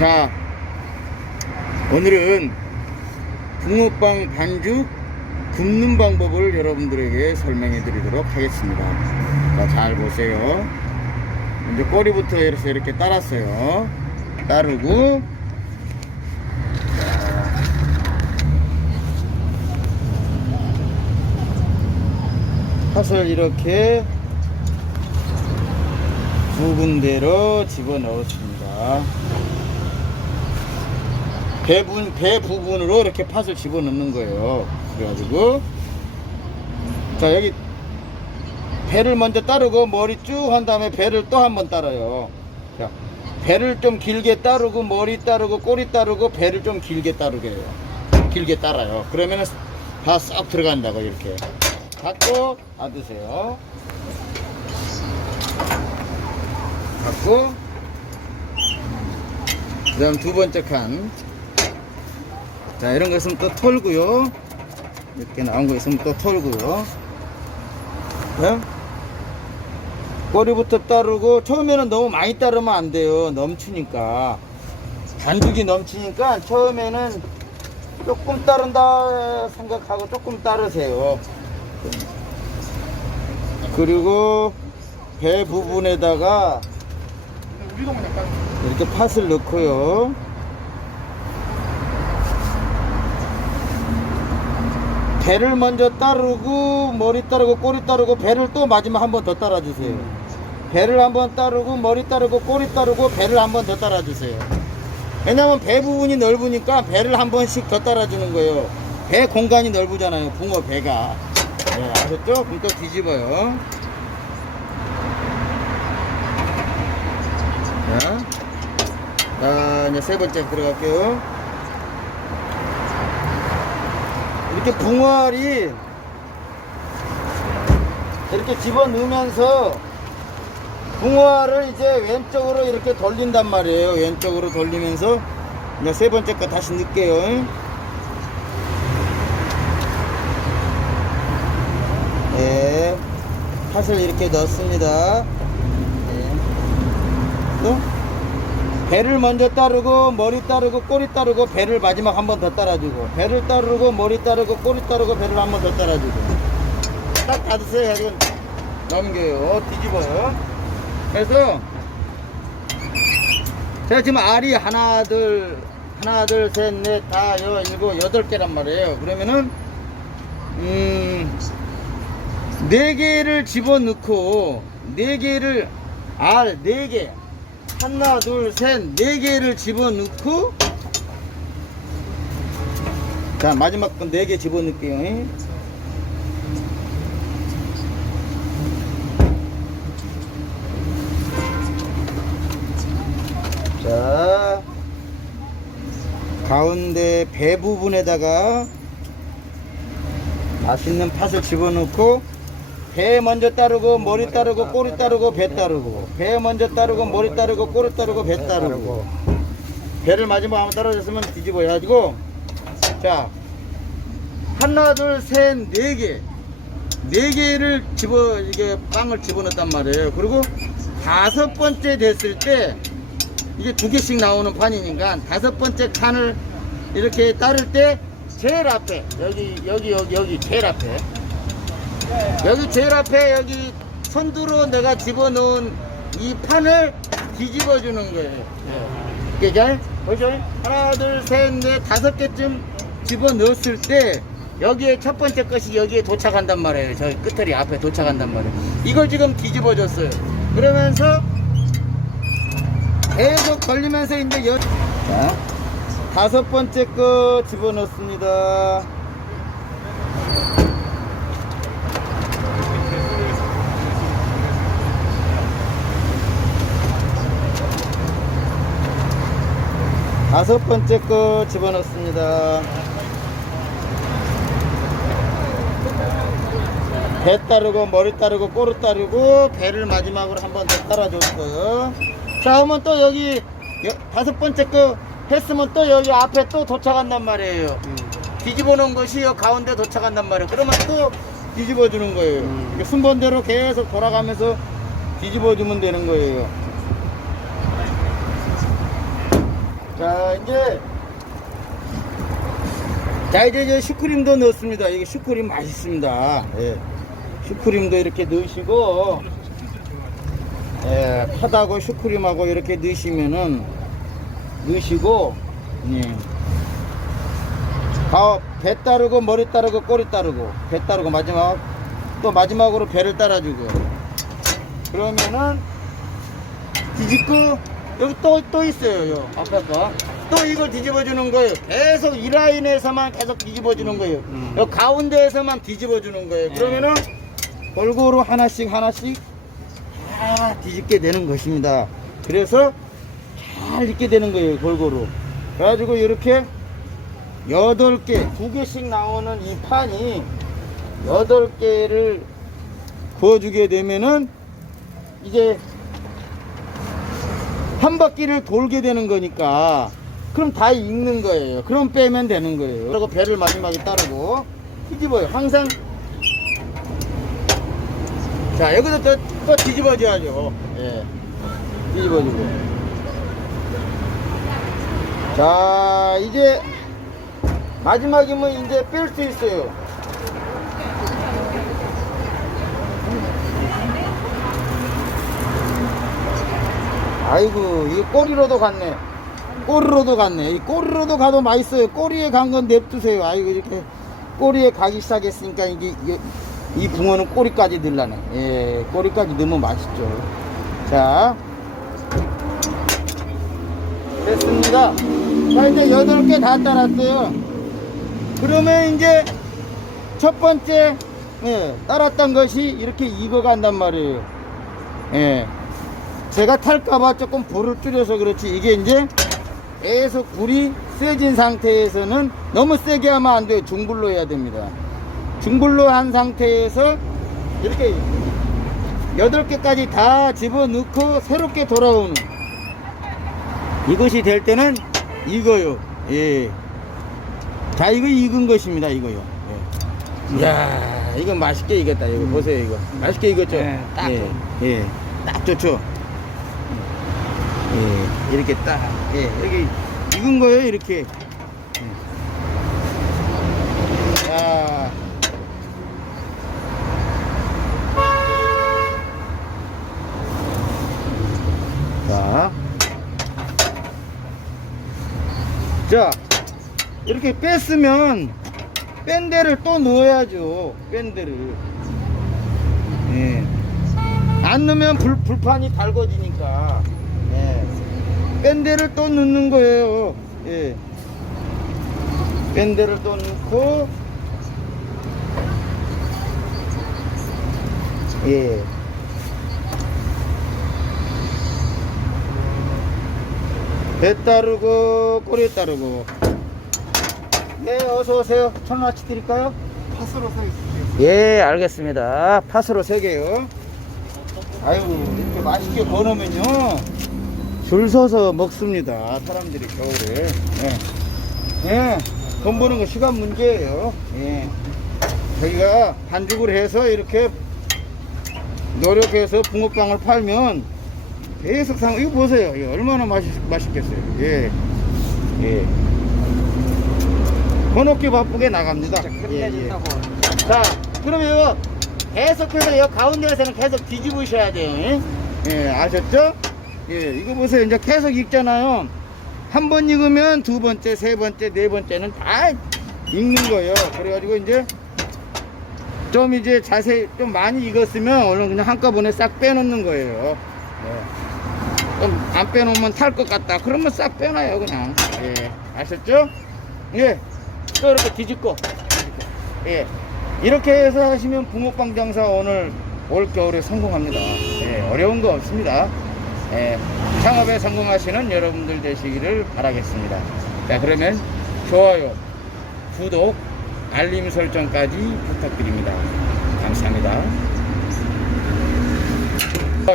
자, 오늘은 붕어빵 반죽 굽는 방법을 여러분들에게 설명해 드리도록 하겠습니다. 자, 잘 보세요. 이제 꼬리부터 이렇게 따랐어요. 따르고, 팥을 이렇게 두 군데로 집어 넣었습니다. 배 부분으로 이렇게 팥을 집어 넣는 거예요. 그래가지고, 자, 여기 배를 먼저 따르고 머리 쭉 한 다음에 배를 또 한 번 따라요. 자, 배를 좀 길게 따르고 머리 따르고 꼬리 따르고 배를 좀 길게 따르게 해요. 길게 따라요. 그러면은 다 쏙 들어간다고. 이렇게 닫고 닫으세요. 닫고, 그 다음 두 번째 칸. 자, 이런 거 있으면 또 털고요. 이렇게 나온 거 있으면 또 털고요. 네? 꼬리부터 따르고, 처음에는 너무 많이 따르면 안 돼요. 넘치니까. 반죽이 넘치니까 처음에는 조금 따른다 생각하고 조금 따르세요. 그리고 배 부분에다가 이렇게 팥을 넣고요. 배를 먼저 따르고 머리 따르고 꼬리 따르고 배를 또 마지막 한 번 더 따라주세요. 배를 한 번 따르고 머리 따르고 꼬리 따르고 배를 한 번 더 따라주세요. 왜냐면 배 부분이 넓으니까 배를 한 번씩 더 따라주는 거예요. 배 공간이 넓으잖아요. 붕어 배가. 네, 아셨죠? 그럼 또 뒤집어요. 자, 이제 세 번째 들어갈게요. 이렇게 붕어알이 이렇게 집어 넣으면서 붕어알을 이제 왼쪽으로 이렇게 돌린단 말이에요. 왼쪽으로 돌리면서 이제 세 번째 거 다시 넣을게요. 네, 팥을 이렇게 넣습니다. 네. 또 배를 먼저 따르고 머리 따르고 꼬리 따르고 배를 마지막 한 번 더 따라주고, 배를 따르고 머리 따르고 꼬리 따르고 배를 한 번 더 따라주고, 딱 닫으세요. 이건 넘겨요. 뒤집어요. 그래서 제가 지금 알이 하나 둘 셋 넷 다 일곱 여덟 개란 말이에요. 그러면은 4개를 집어넣고 4개를 알 4개 하나 둘 셋 4개를 집어넣고, 자, 마지막 건 4개 집어넣을게요. 자, 가운데 배 부분에다가 맛있는 팥을 집어넣고, 배 먼저 따르고 머리 따르고 꼬리 따르고 배 따르고, 배 먼저 따르고 머리 따르고 꼬리 따르고 배 따르고, 배를 마지막 한번 따라줬으면 뒤집어 가지고, 자, 하나 둘 셋 4개 4개를 이게 빵을 집어넣었단 말이에요. 그리고 5번째 됐을 때 이게 2개씩 나오는 판이니까 5번째 칸을 이렇게 따를 때 제일 앞에 여기 제일 앞에, 여기 제일 앞에 여기 선두로 내가 집어넣은 이 판을 뒤집어 주는 거예요. 이게 잘 보죠? 하나 둘 셋 넷 5개쯤 집어 넣었을 때 여기에 첫 번째 것이 여기에 도착한단 말이에요. 저 끝털이 앞에 도착한단 말이에요. 이걸 지금 뒤집어 줬어요. 그러면서 계속 걸리면서 이제 자, 5번째 거 집어 넣습니다. 다섯 번째 거 집어넣습니다. 배 따르고 머리 따르고 꼬리 따르고 배를 마지막으로 한 번 더 따라줬어요. 자, 그러면 또 여기 5번째 거 했으면 또 여기 앞에 또 도착한단 말이에요. 뒤집어 놓은 것이 여 가운데 도착한단 말이에요. 그러면 또 뒤집어 주는 거예요. 순번대로 계속 돌아가면서 뒤집어 주면 되는 거예요. 자, 이제 저 슈크림도 넣습니다. 이게 슈크림 맛있습니다. 예. 슈크림도 이렇게 넣으시고, 예, 팥하고 슈크림하고 이렇게 넣으시고, 예. 배 따르고, 머리 따르고, 꼬리 따르고, 배 따르고, 마지막으로 배를 따라주고. 그러면은, 뒤집고, 여기 또 있어요, 요 앞에 거. 또 이걸 뒤집어주는 거예요. 계속 이 라인에서만 계속 뒤집어주는 거예요. 요 가운데에서만 뒤집어주는 거예요. 그러면은, 골고루 하나씩 다 뒤집게 되는 것입니다. 그래서 잘 익게 되는 거예요, 골고루. 그래가지고 이렇게 8개, 2개씩 나오는 이 판이 8개를 구워주게 되면은 이제 한 바퀴를 돌게 되는 거니까 그럼 다 익는 거예요. 그럼 빼면 되는 거예요. 그리고 배를 마지막에 따르고 뒤집어요. 항상. 자, 여기서 또 뒤집어줘야죠. 예. 뒤집어주고. 자, 이제 마지막이면 이제 뺄 수 있어요. 아이고, 이거 꼬리로도 갔네. 꼬리로도 갔네. 이 꼬리로도 가도 맛있어요. 꼬리에 간 건 냅두세요. 아이고, 이렇게 꼬리에 가기 시작했으니까 이 붕어는 꼬리까지 넣으려네. 예, 꼬리까지 넣으면 맛있죠. 자, 됐습니다. 자, 이제 8개 다 따랐어요. 그러면 이제 첫 번째, 예, 따랐던 것이 이렇게 익어간단 말이에요. 예. 제가 탈까봐 조금 불을 줄여서 그렇지, 이게 이제 계속 불이 세진 상태에서는 너무 세게 하면 안 돼요. 중불로 해야 됩니다. 중불로 한 상태에서 이렇게 8개까지 다 집어넣고 새롭게 돌아오는 이것이 될 때는 이거요. 예. 자, 이거 익은 것입니다. 이거요. 예. 이야, 이거 맛있게 익었다. 이거 보세요. 이거 맛있게 익었죠. 네, 딱 예, 예, 딱 좋죠. 예, 이렇게 딱, 예, 이렇게 익은 거예요. 이렇게. 자, 자, 이렇게 뺐으면 뺀 데를 또 넣어야죠. 뺀 데를. 예. 안 넣으면 불판이 달궈지니까. 예. 뺀 데를 또 넣는 거예요. 예. 뺀 데를 또 넣고, 예. 배 따르고 꼬리 따르고. 네, 어서 오세요. 1,000원어치 드릴까요? 팥으로 서 있어요. 예, 알겠습니다. 팥으로 3개요. 아이고, 이렇게 맛있게 구워놓으면요, 줄 서서 먹습니다. 사람들이 겨울에. 예. 예. 돈 버는 거 시간 문제예요. 예. 저희가 반죽을 해서 이렇게 노력해서 붕어빵을 팔면 계속 이거 보세요. 이거 얼마나 맛있겠어요. 예. 예. 번호기 바쁘게 나갑니다. 예, 예. 자, 그러면 이거 계속해서 이 가운데에서는 계속 뒤집으셔야 돼요. 예, 아셨죠? 예, 이거 보세요. 이제 계속 익잖아요. 한 번 익으면 두 번째, 세 번째, 네 번째는 다 익는 거예요. 그래가지고 이제 좀 이제 자세히 좀 많이 익었으면 얼른 그냥 한꺼번에 싹 빼놓는 거예요. 예. 좀 안 빼놓으면 탈 것 같다. 그러면 싹 빼놔요, 그냥. 예, 아셨죠? 예. 또 이렇게 뒤집고. 예. 이렇게 해서 하시면 붕어빵 장사 오늘 올 겨울에 성공합니다. 예, 어려운 거 없습니다. 예, 창업에 성공하시는 여러분들 되시기를 바라겠습니다. 자, 그러면 좋아요, 구독, 알림 설정까지 부탁드립니다. 감사합니다.